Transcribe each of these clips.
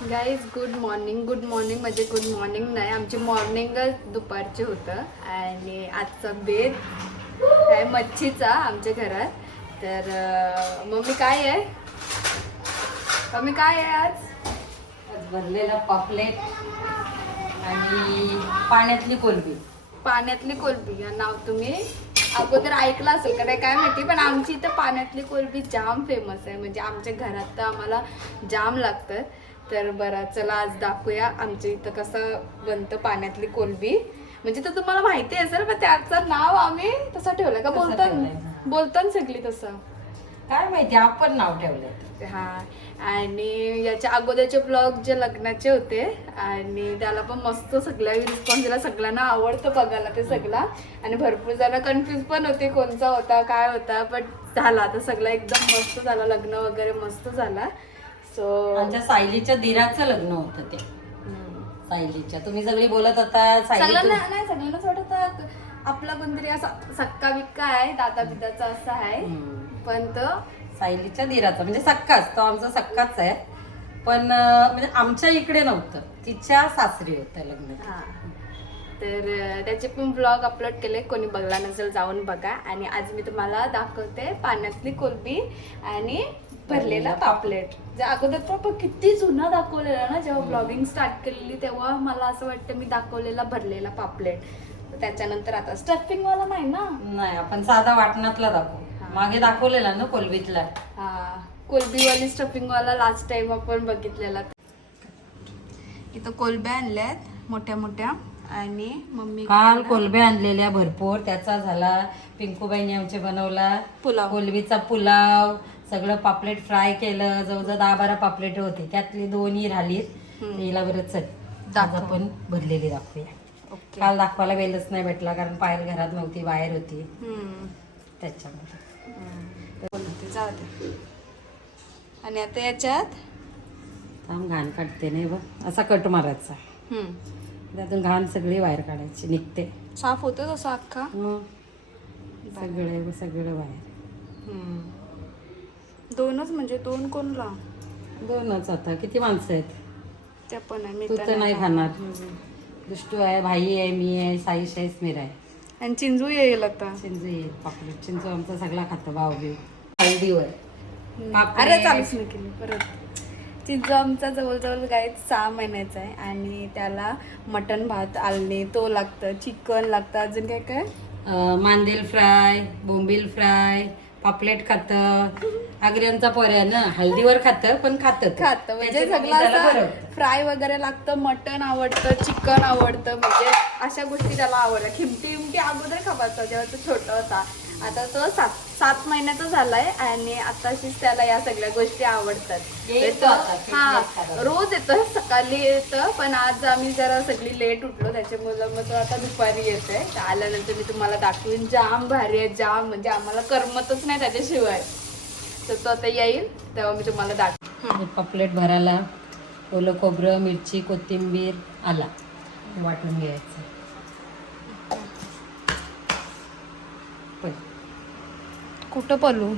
Guys good morning good morning म्हणजे good morning नाही आमची मॉर्निंगच दुपारचे होतं. आणि आजचा बेत आहे मच्छीचा आमच्या घरात. तर मम्मी काय आहे? मम्मी काय आहे आज? आज भरलेला पापलेट आणि पाण्यातली कोलबी. पाण्यातली कोलबी या नाव तुम्ही अगोदर ऐकलं असेल का काय माहिती पण आमची इथं पाण्यातली कोलबी जाम फेमस आहे. म्हणजे आमच्या घरात तर आम्हाला जाम लागतं. तर बरं चला आज दाखवूया. आमच्या इथं कसं बनतं पाण्यातली कोलबी. म्हणजे तर तुम्हाला माहिती असेल पण त्याचं नाव आम्ही तसं ठेवलं का? बोलतात ठेवलंय. बोलतात सगळी तसं. काय माहिती आपण नाव ठेवलंय. हा. आणि याच्या अगोदरचे ब्लॉग जे लग्नाचे होते आणि त्याला पण मस्त सगळ्या रिस्पॉन्स दिला. सगळ्यांना आवडतं बघायला ते सगळा. आणि भरपूर जण कन्फ्युज पण होते कोणचा होता काय होता बट झाला. आता सगळं एकदम मस्त झालं लग्न वगैरे मस्त झाला. सो आमच्या सायलीच्या दिराचं लग्न होतं ते. सायलीच्या. तुम्ही सगळी बोलत होता सायली सगळ्यांना नाही सगळ्यांनाच वाटत होतं, आपला कोणतरी असा सक्का बिक्का आहे दादा बिदाचा असा आहे. हम्म. पण तो सायलीच्या दिराचा म्हणजे सक्काच तो आमचा सक्काच आहे. पण अं, म्हणजे आमच्या इकडे नव्हतं. तिच्या सासरी होतं लग्न हा. तर अं, त्याचे पण ब्लॉग अपलोड केले. कोणी बघला नसेल जाऊन बघा. आणि आज मी तुम्हाला दाखवते पाण्यातली कोलबी आणि भरलेला पापलेट. जे अगोदर पण किती जुना दाखवलेला ना जेव्हा ब्लॉगिंग स्टार्ट केलेली तेव्हा मला असं वाटतं मी दाखवलेला भरलेला पापलेट. तर त्याच्यानंतर आता स्टफिंग वाला नाही ना? नाही आपण साधा वाटणातला दाखवू. मागे दाखवलेला ना कोलबीतला? हा. कोलबीवाली स्टफिंग वाला लास्ट टाइम आपण बघितलेला. इथं कोलब्या आणल्यात मोठ्या मोठ्या. आणि मम्मी काल कोलब्या आणलेल्या भरपूर. त्याचा झाला पिंकूबाईने आमचे बनवला. पुलाव. कोलबीचा पुलाव. सगळं पापलेट फ्राय केलं जवळजवळ दहा बारा पापलेट होती. त्यातली दोन्ही राहिलीत. हम्म. हिला बरं चल दाखव. आपण भरलेली दाखवूया. ओके. काल दाखवायला वेळच नाही भेटला कारण पायल घरात नव्हती बाहेर होती. हम्म. त्याच्यामध्ये हम्म. बोलते, जाऊ दे. आणि आता याच्यात? थांब घाण काढते नाही बघ. असा कट मारायचा. हम्म. त्यातून घाण सगळी बाहेर काढायची निघते. साफ होतो तसा अख्खा? मग. सगळं सगळं बाहेर. हम्म. दोनच म्हणजे दोन कोणला? दोनच आता. किती माणसं आहेत? त्या पण आहे मी तू तर नाही खाणार. दुष्टू आहे भाई आहे मी आहे साईश आहे स्मिर आहे. आणि चिंजू येईल आता. चिंचू येईल. पापलेट. चिंचू आमचा सगळा खातो भाऊ बिव हळदीवर. अरे चालूच नाही केली परत. चिंजू आमचा जवळजवळ गाय सहा महिन्याचा आहे आणि त्याला मटन भात आलणे तो लागतं चिकन लागतं. अजून काय काय? मांदेल फ्राय बोंबील फ्राय पापलेट खातं. आग्र्यांचा पोऱ्या ना हळदीवर खातं पण खातं. खात. म्हणजे सगळं असं. फ्राय वगैरे लागतं मटन आवडतं चिकन आवडतं. म्हणजे अशा गोष्टी त्याला आवडतात. खिमटी विमटी अगोदर खावायचा जेव्हा तो छोटा होता. आता तो सात सात महिन्याचा झालाय आणि आताशीच त्याला या सगळ्या गोष्टी आवडतात. येईल तर तो आता, तो- हा. रोज येतं सकाळी येतं पण आज आम्ही जरा सगळी लेट उठलो त्याच्यामुळे मग तो आता दुपारी येतोय. तर आल्यानंतर मी तुम्हाला दाखवीन जाम भारी आहे जाम म्हणजे आम्हाला करमतच नाही त्याच्याशिवाय. तर तो आता येईल तेव्हा मी तुम्हाला दाखव पापलेट भरायला ओलं खोबरं मिरची कोथिंबीर आला. वाटून घ्यायचं. कुठं पलू.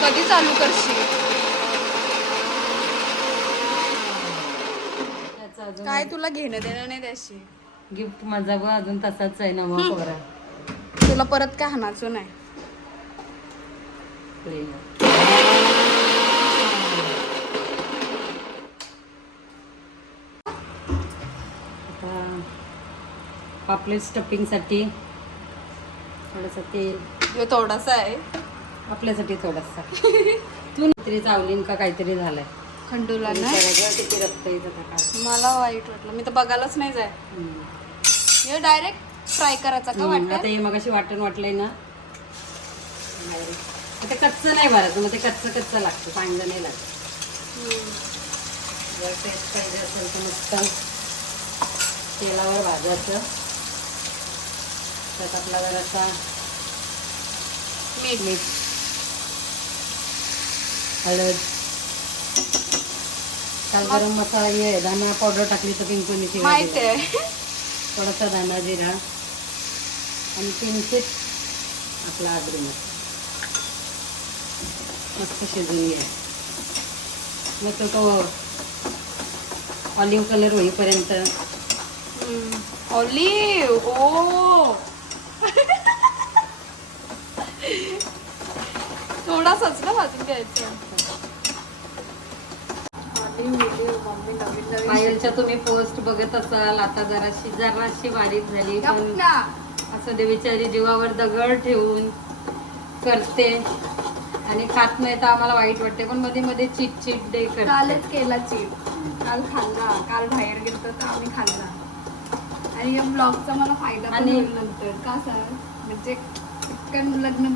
कधी चालू करशील? काय तुला घेणं देणं नाही त्याशी? गिफ्ट माझा बघ अजून तसाच आहे ना मग तुला परत काय हाणाचं नाही प्लेन आता पापलेट स्टफिंगसाठी थोडंसं तेल. थोडासा आहे. आपल्यासाठी थोडासा. तू तरी चावलीन का काहीतरी झालंय? खंडूला किती रक्त येतं. मला वाईट वाटलं. मी तर बघायलाच नाही जाय. हे डायरेक्ट फ्राय करायचा का हम्म, आता वाटत हे मग अशी वाटण वाटलंय ना. आता कच्चं नाही भरायचं मग ते कच्चं कच्चं लागतं चांगलं नाही लागतं. जर टेस्ट पाहिजे असेल तर मस्त तेलावर भाजायचं. त्यात आपला जरासा मीठ. मीठ. हळद. काल गरम मसाला हे धना पावडर टाकली तर पिंकुनी माहीत आहे. थोडासा धना जिरा. आणि किंचित आपला आगरी मसाला मस्त शिजून घ्या मग तो तो ऑलिव्ह कलर होईपर्यंत ऑलिव्ह ओ. थोडासाच ना भाजून घ्यायचं. पायलच्या तुम्ही पोस्ट बघत असाल आता जराशी जराशी बारीक झाली पण. असं ते बिचारी जीवावर दगड ठेवून करते. आणि खात नाही तर आम्हाला वाईट वाटते पण मध्ये मध्ये चिट चिट डे करते. कालच केला चीट. काल खाल्ला. काल बाहेर गेलो तर आम्ही खाल्ला. आणि या ब्लॉगचा मला फायदा आणि- नंतर. का सर? म्हणजे पटकन लग्न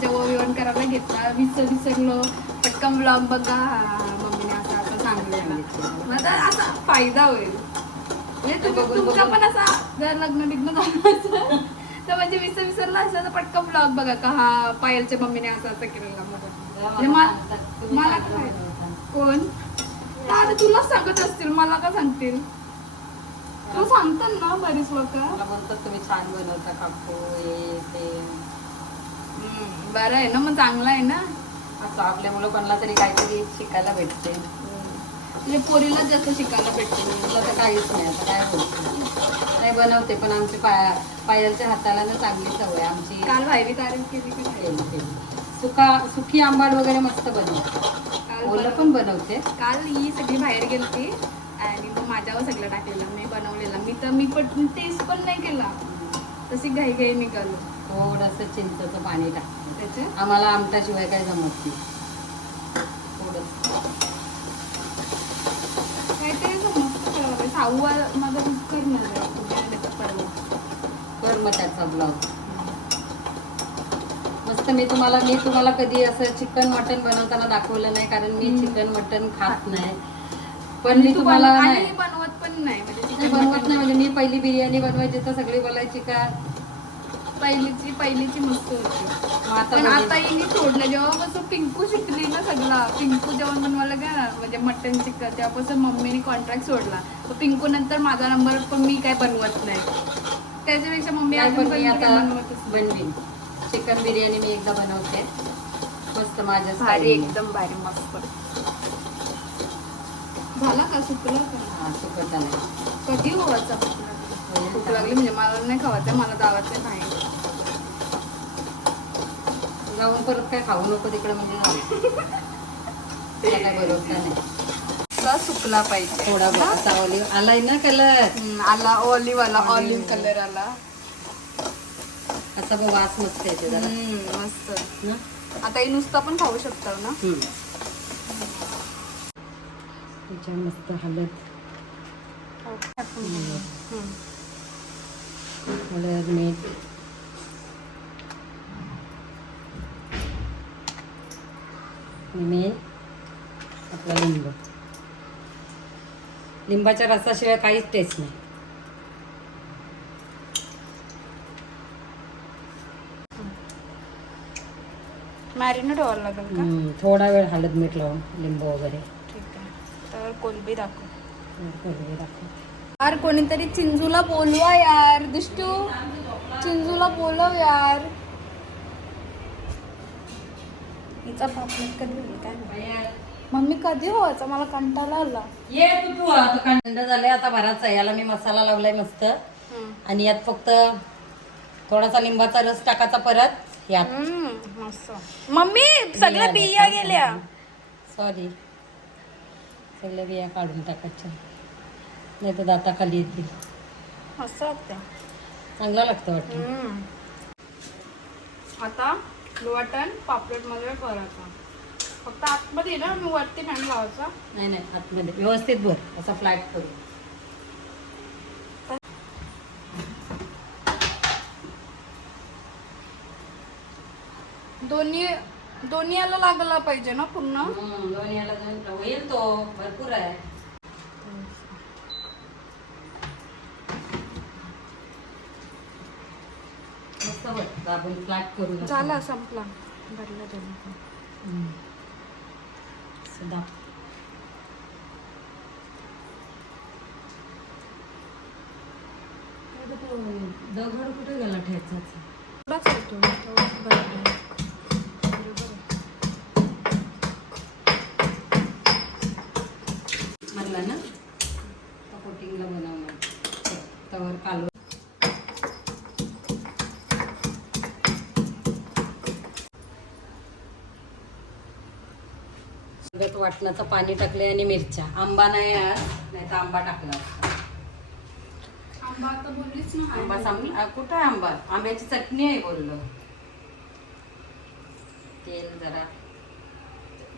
जेव्हा विवण करायला घेतला विसर विसरलो. पटकन ब्लॉग बघा. हा, मम्मीने असं असं सांगितलं. मला असा फायदा होईल. म्हणजे तुमचा. पण असा जर लग्न बिग्न झालं तर म्हणजे विसर विसरला असलं तर पटकन ब्लॉग बघा का हा पायलच्या मम्मीने असं असं केलेला म्हणजे मला काय फायदा? कोण? आता तुला सांगत असतील मला का सांगतील? तू सांगतात ना बरीच लोक. मला बोलतात तुम्ही छान बनवता काकू हे ते. बरं आहे ना मग चांगलं आहे ना? असं आपल्या मुलं कोणाला तरी काहीतरी शिकायला भेटते. तुझ्या पोरीला जास्त शिकायला भेटते तुला तर काहीच नाही आता काय बोलते नाही बनवते पण आमची पाया पायलच्या हाताला ना चांगली सवय आमची काल भाईवी तारीफ केली की नाही? केली केली. सुका सुकी आंबाड वगैरे मस्त बनवते. ओलं बनव- पण बनवते. काल ही सगळी बाहेर गेलती आणि मग माझ्यावर सगळं टाकलेलं मी बनवलेला. मी तर मी पण टेस्ट पण नाही केला. तशी घाई घाई निघालो. थोडंसं चिंचचं पाणी टाकते त्याचे? आम्हाला आमटाशिवाय काही जमत नाही. थोडंसं माझा करणार आहे. उद्या नाही तर परवा. कर मग त्याचा ब्लॉग मस्त मी तुम्हाला मी तुम्हाला कधी असं चिकन मटन बनवताना दाखवलं नाही कारण मी. चिकन मटन खात नाही. पण मी तू तुम्हाला नाही. बनवत पण नाही. म्हणजे chicken बनवत नाही म्हणजे मी पहिली बिर्याणी बनवायची तर सगळी बोलायची का? पहिलीची पहिलीची मस्त होती. पण. आता हिने सोडलं जेव्हापासून पिंकू शिकली ना सगळा पिंकू जेवण बनवायला काय ना म्हणजे मटन चिकन तेव्हापासून मम्मीने कॉन्ट्रॅक्ट सोडला. तर पिंकू नंतर माझा नंबर पण मी काय बनवत नाही. त्याच्यापेक्षा मम्मी नाही, अजून पण पण मी आता. बनवीन. चिकन बिर्याणी मी एकदा बनवते. मस्त माझ्या भारी. एकदम भारी मस्त. झाला का? सुकला का? हा, सुकत आलंय. कधी होवायचा भूक लागली म्हणजे मला नाही खावायचं मला दावाचं नाही जाऊन परत काय खाऊ नको तिकडे म्हणजे भरोसा नाही. सुकला पाहिजे. थोडा बघा ऑलिव्ह आलाय ना कलर आला ऑलिव्ह आला ऑलिव्ह कलर आला. असा बघ वास मस्त येते जरा. हम्म, मस्त. ना? आता हे नुसतं पण खाऊ शकतो ना? मस्त हम्म. हळद मीठ आणि मेन आपला लिंब लिंबाच्या रसाशिवाय काहीच टेस्ट नाही. मॅरिनेट लागेल का? थोडा वेळ हळद मीठ लावून लिंबू वगैरे. ठीक आहे. तर कोलबी दाखव. वगैरे टाकून. यार कोणीतरी चिंजूला बोलवा यार दिष्टू. चिंजूला बोलव यार. हिचा पापलेट कधी होईल काय. मम्मी कधी व्हायचा मला कंटाळा आला. ये तू तू आता थंड झाले आता भराचा याला मी मसाला लावलाय मस्त. आणि यात फक्त थोडासा लिंबाचा रस टाकायचा परत. यात. हम्म, मस्त. मम्मी सगळ्या बिया गेल्या. सॉरी सगळ्या बिया काढून टाकायच्या. नाही तर दाताखाली मस्त वाटते चांगला लागतं वाटतं. आता वाटण पापलेटमध्ये करायचा फक्त आतमध्ये ना मी वरती फॅन लावायचा. नाही नाही आतमध्ये. व्यवस्थित भर. असा फ्लॅट करू. दोन्ही दोन्ही याला लागला पाहिजे ना पूर्ण? हम्म, दोन याला होईल तो. भरपूर आहे. भर दाबून फ्लॅट करून झाला संपला. भरला. सदा. दगड कुठे गेला ठेचाचा? थोडाच होतो, वाटणाचं पाणी टाकले आणि मिरच्या. आंबा नाही आज नाही तर आंबा टाकला. आंबा आता बोललीच ना आंबा कुठं आहे आंबा? आंब्याची चटणी आहे बोललो. तेल जरा.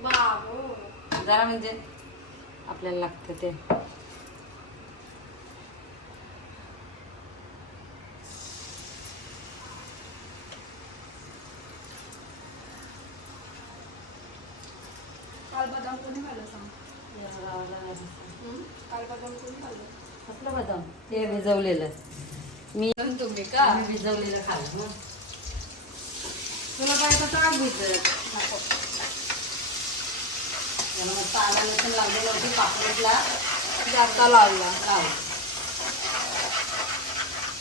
बाबो जरा म्हणजे आपल्याला लागतं ते काल बदाम कोणी खाल्लं सांग काल बदाम कोणी खाल्लं कसलं बदाम ते भिजवलेलं. मी तुम्ही का? मी भिजवलेलं खाल्लं ना तुला काय तर टाक भिजत आला लसूण लावलेलं होती पापलेटला जाता लावला. लाव.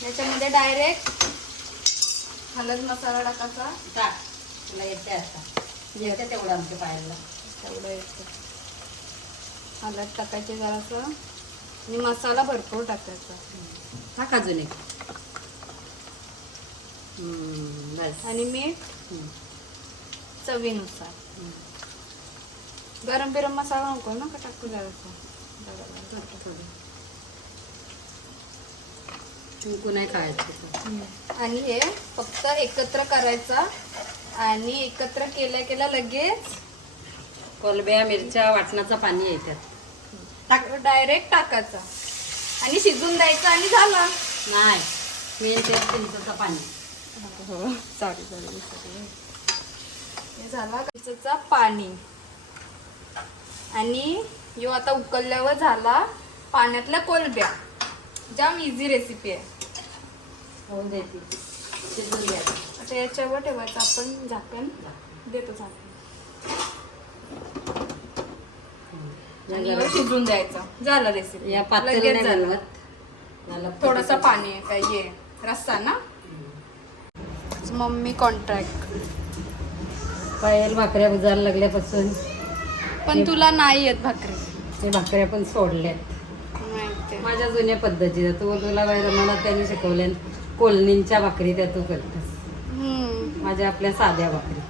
याच्यामध्ये डायरेक्ट हळद मसाला टाकायचा. टाक. तुला येते आता. येते तेवढं आमच्या पायाला. तेवढं येतं. हळद टाकायचे जरासं. आणि मसाला भरपूर टाकायचा. टाक अजून एक. हम्म, बस. आणि मीठ? हम्म. चवीनुसार. गरम बिरम मसाला नको ना का टाकू जरासं चिंकू नाही खायचं आणि हे फक्त एकत्र करायचं आणि एकत्र केल्या केल्या लगेच कोलब्या मिरच्या वाटणाचं पाणी येतात टाक डायरेक्ट टाकायचा. आणि शिजून द्यायचं आणि झालं. नाही मेन ते चिंचचं पाणी. सॉरी सॉरी हे झाला कच्चं पाणी. आणि यो आता उकळल्यावर झाला पाण्यातल्या कोलब्या. जाम इझी रेसिपी आहे. होऊन देते शिजून द्या आता याच्यावर ठेवायचं आपण झाकण देतो झाकण आणि ह्यो शिजून द्यायचा. झालं रेसिपी या लगेच झालं. थोडासा पाणी आहे काय ये रस्सा ना? मम्मी कॉन्ट्रॅक्ट पायल भाकऱ्या बुजायला लागल्यापासून पण तुला नाही येत भाकरी. ते भाकऱ्या पण सोडल्यात. माहिती माझ्या जुन्या पद्धती तू तुला बाहेर मला त्यांनी शिकवल्या कोलनींच्या भाकरी त्या तू करतेस. हम्म, माझ्या आपल्या साध्या भाकरी.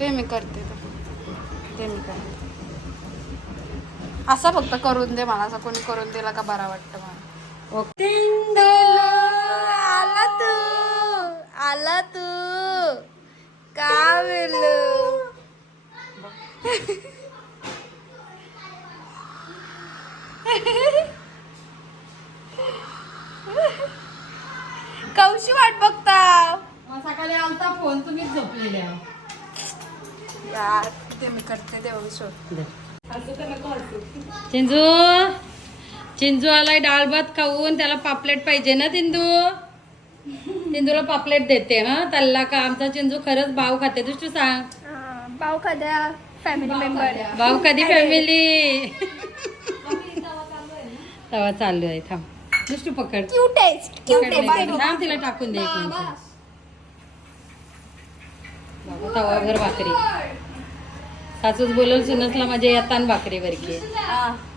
ते मी करते. ते मी करते. असा फक्त करून दे मला असं कोणी करून दिला का बरा वाटतं मला. ओके. आला तू आला तू. का वेलू कौशी वाट बघता? सकाळी आलता फोन तुम्हीच झोपलेल्या. यार ते मी करते देऊ शोध चिंजू? चिंजू आलाय डाळ भात खाऊन त्याला पापलेट पाहिजे ना चिंदू चिंजूला पापलेट देते हा? त्याला का? आमचा चिंजू खरंच भाव खाते दुष्ट सांग. पाव खाद्या फॅमिली मेंबर भाऊ कधी फॅमिली तवा चालू आहे थांब. दुष्टू पकड. क्यूट. थांब तिला टाकून दे एक मिनिट. तवाभर भाकरी. सासूच बोलल सुनसला माझ्या येतान भाकरी वरकी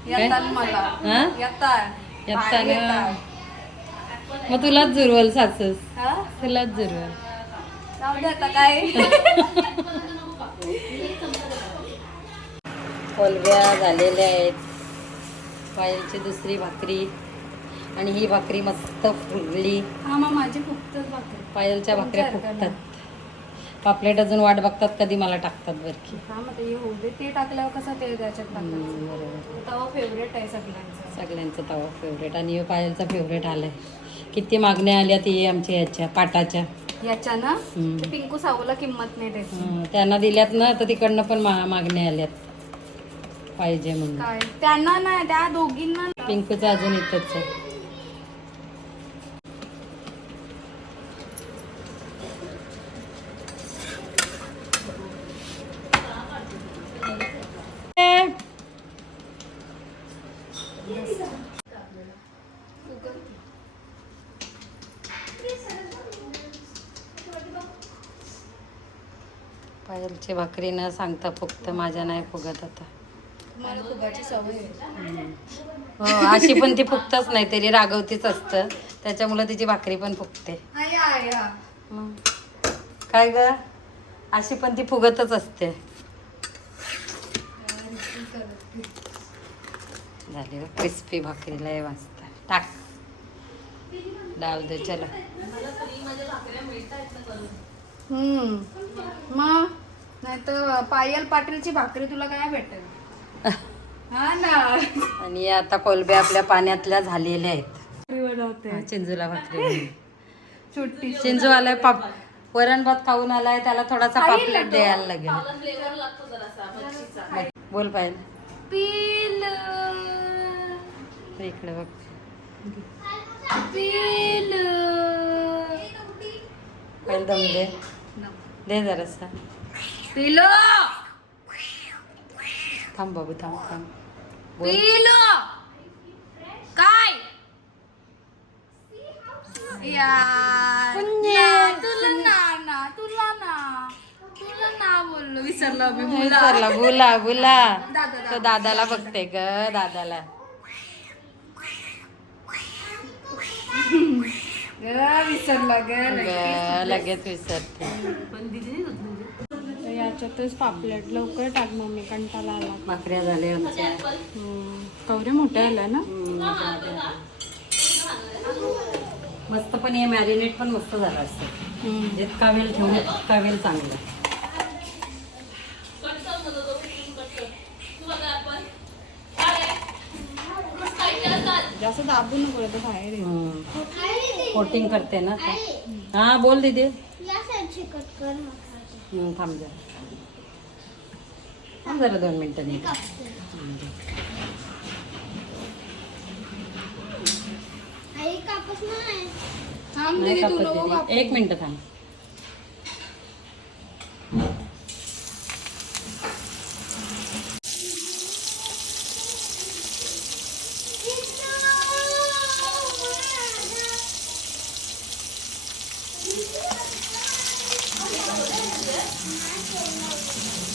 येतात मला. हा? येतात येताना. मग तुलाच जुरवल सासूस. हा? तुलाच जुरवल. कोलब्या झालेल्या आहेत. पायलची दुसरी भाकरी. आणि ही भाकरी मस्त फुगली हा माझी भाकरी. पायलच्या भाकऱ्या फुगतात पापलेट अजून वाट बघतात कधी मला टाकतात बरकी हा मग ते होऊ दे. ते टाकल्यावर कसं ते त्याच्यात बरोबर. तवा फेवरेट आहे सगळ्यांचा. सगळ्यांचं तवा फेवरेट आणि पायलचा फेवरेट आलाय. किती मागण्या आल्या ती आमच्या याच्या पाटाच्या. याच्या ना. ते पिंकू सावला किंमत नाही त्याची हं, त्यांना दिल्यात ना तर तिकडनं पण मा- मागण्या आल्यात. पाहिजे म्हणून. काय? त्यांना नाही त्या दोघींना पिंकूचं अजून इथंच आहे. पायलची भाकरी न सांगता फक्त माझ्या नाही फुगत आता. मला फुगाची सवय आहे. हो अशी पण ती फुगतच नाही तरी रागवतीच असतं. त्याच्यामुळे तिची भाकरी पण फुगते. मग काय ग? अशी पण ती फुगतच असते. झाली क्रिस्पी भाकरीला आहे मस्त टाक. डाल दे चला. हम्म. मग? नाही तर पायल पाटीलची भाकरी तुला काय भेटेल? हा ना. आणि आता कोलब्या आपल्या पाण्यातल्या झालेल्या आहेत. चिंजूला भाकरी सुट्टी चिंजू आलाय पाप वरण भात खाऊन आलाय त्याला थोडासा पापलेट द्यायला लागेल. बोल पाहिजे पिल. इकडे बघ. पिल. पहिले दम दे. दे जरासा. पिलो! थांब बाबू थांब थांब. बोल. पिलो! काय? यार ना, तुला ना ना तुला ना. तुला ना बोललो विसरलो मी मुला. विसरला बुला बुला दादा तो दादाला बघते ग दादाला. ग विसरला ग ग, लगेच. विसरते. याच्यातच पापलेट लवकर टाक मम्मी कंटाळा आला. भाकऱ्या झाल्या आमच्या. कवरे मोठ्या आल्या ना? मस्त पण हे मॅरिनेट पण मस्त झालं असतं. जितका वेळ ठेवून तितका वेळ चांगला. जास्त दाबू नको रे, ते बाहेर आहे. कोटिंग करते ना. ते. हा बोल दीदी. हम्म, थांब जरा थांब जरा दोन मिनिटं दे. थांब नाही दीदी, तू कापत नको दीदी. कापू. एक मिनिट थांब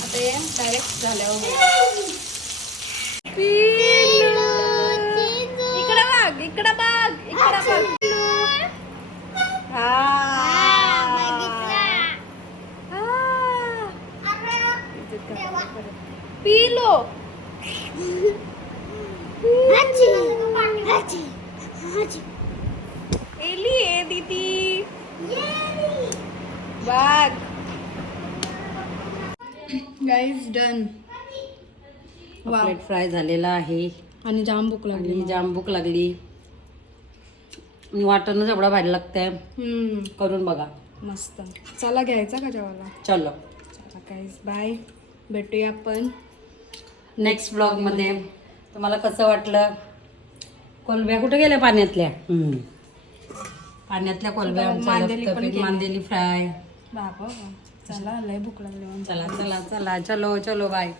आता हे डायरेक्ट झाल्यावर इकडं बघ इकडं बघ इकडं बघ हा पिलो एली आहे दीदी बघ गाईज डन प्लेट फ्राय झालेला आहे. आणि जाम भूक लागली. आणि जाम भूक लागली. आणि वाटणच एवढा भारी लागतंय हम्म. करून बघा. मस्त. चला घ्यायचा का जेवायला? चलो. चला गाईज बाय भेटूया आपण. नेक्स्ट ब्लॉगमध्ये. तुम्हाला कसं वाटलं? कोलब्या कुठे गेल्या पाण्यातल्या? हम्म. पाण्यातल्या कोलब्या आता आमच्या मांदेली पण लपतपीत केली. मांदेली फ्राय. बाबा. चला लय भूक लागली चला चला चला. चलो चलो बाय